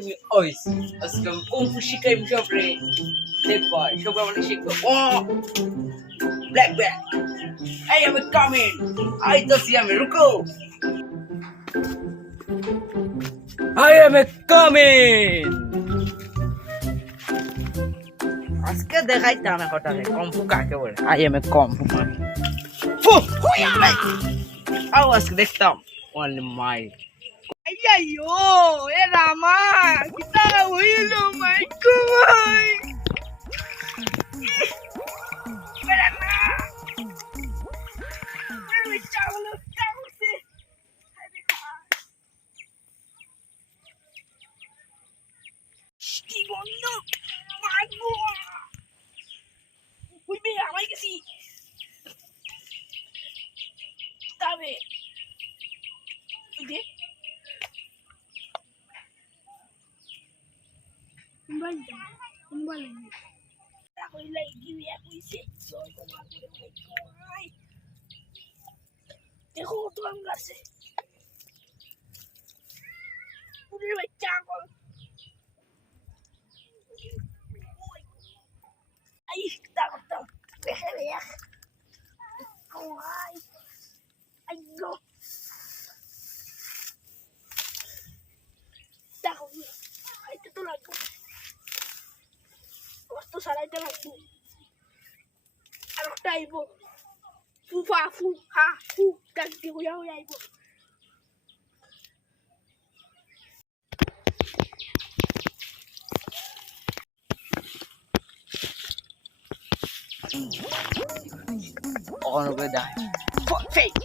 তুমি ওইস আজকে আমি কম্ফু শিখাই সবরে দেখবা সব আমাকে শিখবো ও ব্ল্যাক ব্যাক এই আমি কামিং আইতাছি আমি রুকো I am coming আজকে দেখাইতে আমি হঠাৎ কম্ফু কাকে বলে I am a কম্ফু মানে ফু হুইয়া আজকে দেখতাম only my Ayyo, Rama, kita hilo my God. Berana. Ini cakap kamu sih. Sti gondo, my God. Wih be, apa ini sih? Tapi, ini. Kembali. Aku lagi aku isi. देखो तो हम घर से पूरे बच्चा को आई करता देखे यार आई अयो देखो आई तो लागू वस्तु सारा itu लागू anak ibu fu ha fu tak diuya ibu on over there fake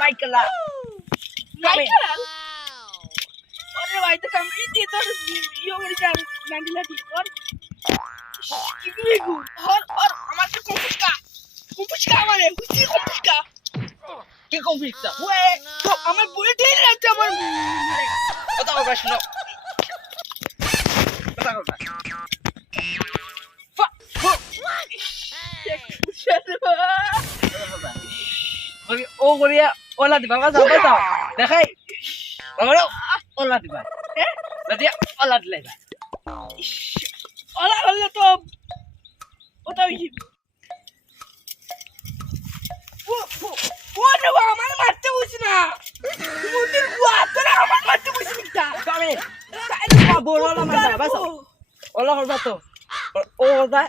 Michael orang itu kami itu terus yang macam nanti lagi Kiku or আমার তো কম্পুষ্কা মানে কি কম্পুষ্কা ওয়ে তো আমার বলে ঢেল রাখতে আমার কথা বলবা শুনো কথা বলবা ও করিয়া ওলা দিবা বাজাও দেখাই ওলা ওলা দিবা দিয়া ওলা দিলে ওলা হলে তো ওটা হইছে ও না আমার মারতে বসি না মুদির গুয়াতরা আমার মারতে বসি মিটা কামে বল ওলা মারবা বাজাও ওলা করবা তো ও দা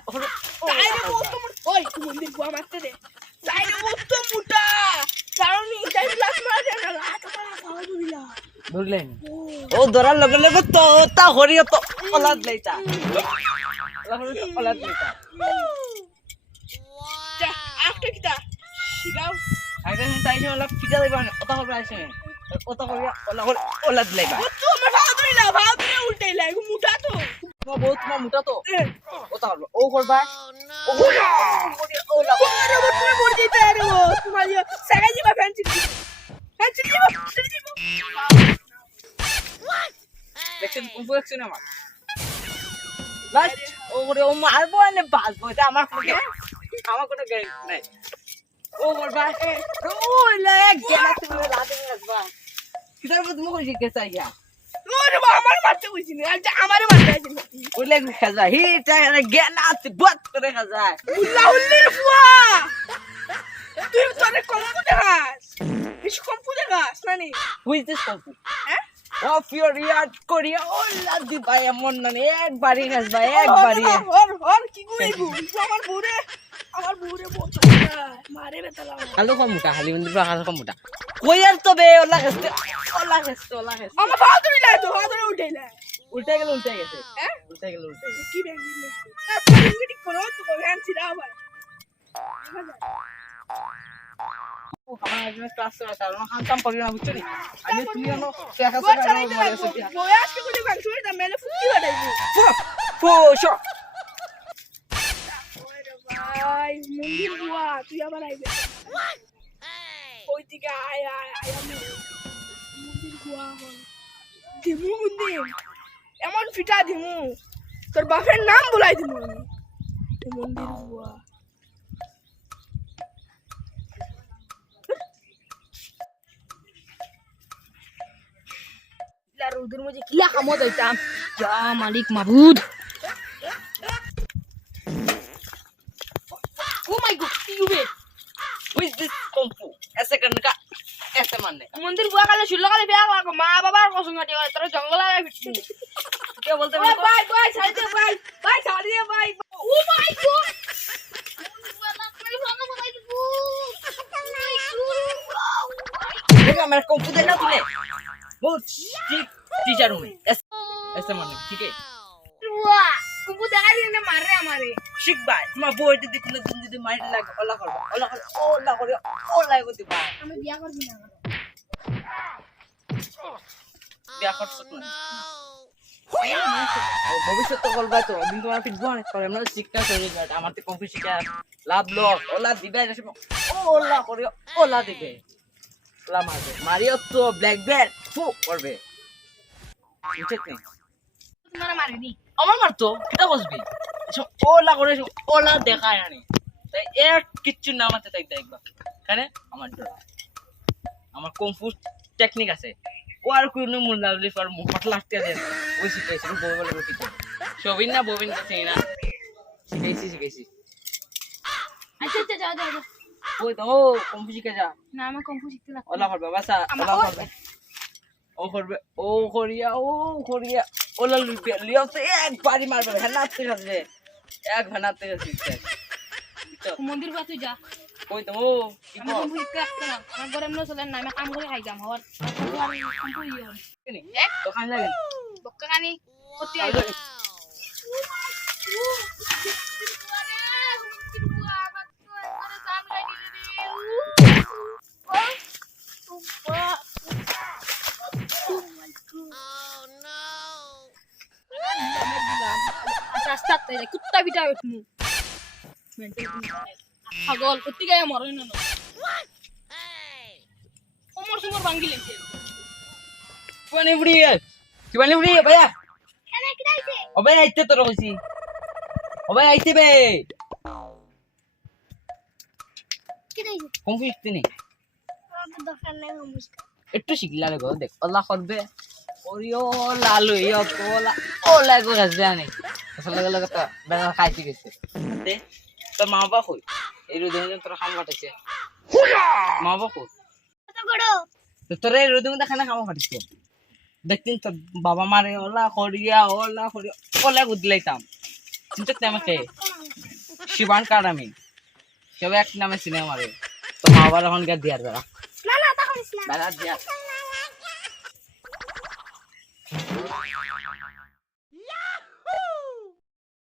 তাইরে মত ওই মুদির গুয়া মারতে দে তাইরে মত মুটা কারণ এই লাখ মারা না লাখ খাওয়া দিলা ধরলেন ও ধরার লগে লগে তো তা হরিও তো ওলাদ লইতা ওলাদ লইতা যা আফটার কিটা শিগাও আগে তাইছে ওলা কিটা দেবা ওটা হবে আসে ওটা করিয়া ওলাদ লইবা ও তো আমার ভাও ধরিলা ভাও ধরে উল্টাইলা এগো মুটা তো বহুত মোটা তো ওটা হলো ও করবা ও ওলা আরে তুমি মর যাইতে আরে ও তোমার সাগাই দিবা ফ্যান্সি দিবা দেখছেন কুম্পু দেখছেন আমার লাস্ট ওরে ও মারবো না বাজবো এটা আমার কোনো গ্যারান্টি নাই ও করবা ও লাগ গেলা তুমি রাতে আসবা কিদার তুমি কই শিখতে চাইয়া ওরে আমার মারতে কইছি না আমারে মারতে আইছিস ওই লাগ খাজা হিটা গেলা বত করে খাজা উল্লা উল্লির ফুয়া তুই তোরে কম্পু দেখাস বেশ কম্পু দেখাস নানি হুই ইজ দিস কম্পু হ্যাঁ অফ ইওর ইয়ার্ড কোরিয়া ওলা দি ভাই এমন না একবারই নাচ ভাই একবারই হর কি কইবু আমার বুড়ে বলছ মারে বেতলা কালো কমুটা খালি মন্দির কালো কমুটা কই আর তো বে ওলা গেছে আমার পা ধরে লাই তো পা ধরে উল্টে গেছে হ্যাঁ উল্টে গেছে কি ব্যাংক দিলে তুমি ঠিক করো তো ভ্যান ছিড়া ভাই আমার একজন ক্লাস করে তার হানতাম করি না বুঝছো নি আমি তুমি জানো টাকা গোয়া টাকা চালাইতে বলে লাগবো আছে বয়া আজকে কোটি মাংস হইতা মেলে ফুটি বাড়াইবো ফো শো ওরে ভাই মন্দির গোয়া তুই আবার আইবে ওই দিকে আয় আয় আয় আমি মন্দির গোয়া হল দিমু মন্দির এমন ফিটা দিমু তোর বাপের নাম বলাই দিমু আমি মন্দির গোয়া রোদের মধ্যে কিলা কামত হইতাম যা মালিক মাবুদ ও মাই গড কি হবে with this kung fu ऐसे करने का ऐसे मारने का मंदिर बुआ काले शुल्ला काले ब्याह को मां बाबा को संग हटे तेरे जंगल आ फिट क्या बोलते ओए बाय बाय छोड़ दे बाय बाय छोड़ दे बाय ओ माय गॉड देखा मेरा kung fu देखा तूने बहुत ठीक टीचर हूँ मैं ऐसे मारने का ठीक है बुआ तुमको देखा नहीं मार रहे हमारे शिक बाय तुम्हारा बोर्ड दिखने तुम दीदी माइंड लग ओला कर ओला को दिखा हमें ब्याह कर बिना বিয়া করছো না ভবিষ্যৎ তো বলবা তো দিন তোমার ফিটবো না করে আমরা শিক্ষা চলে যাবে আমার তো কম্পিউটার শিক্ষা লাভ লস ওলা দিবে ওলা করে ওলা দিবে ওলা মারবে মারিও তো ব্ল্যাক বেল্ট ফু করবে বুঝছিস না तुम्हारा मारे नहीं আমার মারতো কিটা বসবি ওলা করে ওলা দেখায় আনি তাই এক কিচ্ছু না আমাতে তাই দেখবা কেন আমার ডর আমার কম্পু টেকনিক আছে ও আর কোনো মুলাবলি ফর মুখট লাগতে দেন ওই শিখাইছি বউ বলে রুটি সবিন না ববিন কাছে না শিখাইছি अच्छा अच्छा जाओ जाओ ওই তো ও কম্পু শিখে যা ना मैं कंफू सीखते लगता ওলা করবে বাসা ওলা করবে ও করবে ও করিয়া ওলা লিও তো একবারই মারবে হ্যাঁ নাচতে গেছে এক ভানাতে গেছে मंदिर बा तू जा ওই তো ও কি मैं कंफू सीखते लगता ना मैं घरे में चले ना मैं काम करे खाई जाम और कंफू ये তো খান লাগে बक्का कानी कोती आई रास्ता तेरे कुत्ता बिटा उठमु पागल कुत्ती गया मरो न उमर सुमर भांगी लेছে পানি বুড়ি কি পানি বুড়ি ভাইয়া কেন কি দাইছে ও ভাই আইতে তো রইছি ও ভাই আইতে বে কি দাইছে কনফিউজ তিনি আমার দোকান নাই মুস্কা একটু শিখলা লাগো দেখ আল্লাহ করবে ওরিও লালু ইয়ো কোলা ওলা গো জানি আসলে লাগে তো বেলা খাইতে গেছে দে তোর মা বাবা কই এই রোদিন তোর খাম কাটাইছে মা বাবা কই কত বড় তো তোর এই রোদিন খানা খাম কাটাইছে দেখতিন তোর বাবা মারে ওলা করিয়া ওলা গুদলাইতাম চিন্তা তে আমাকে শিবান কারামি কেউ এক নামে সিনেমা মারে তো মা বাবার এখন গিয়ে দিয়ার দাঁড়া না না তখন ইসলাম দাঁড়া দিয়া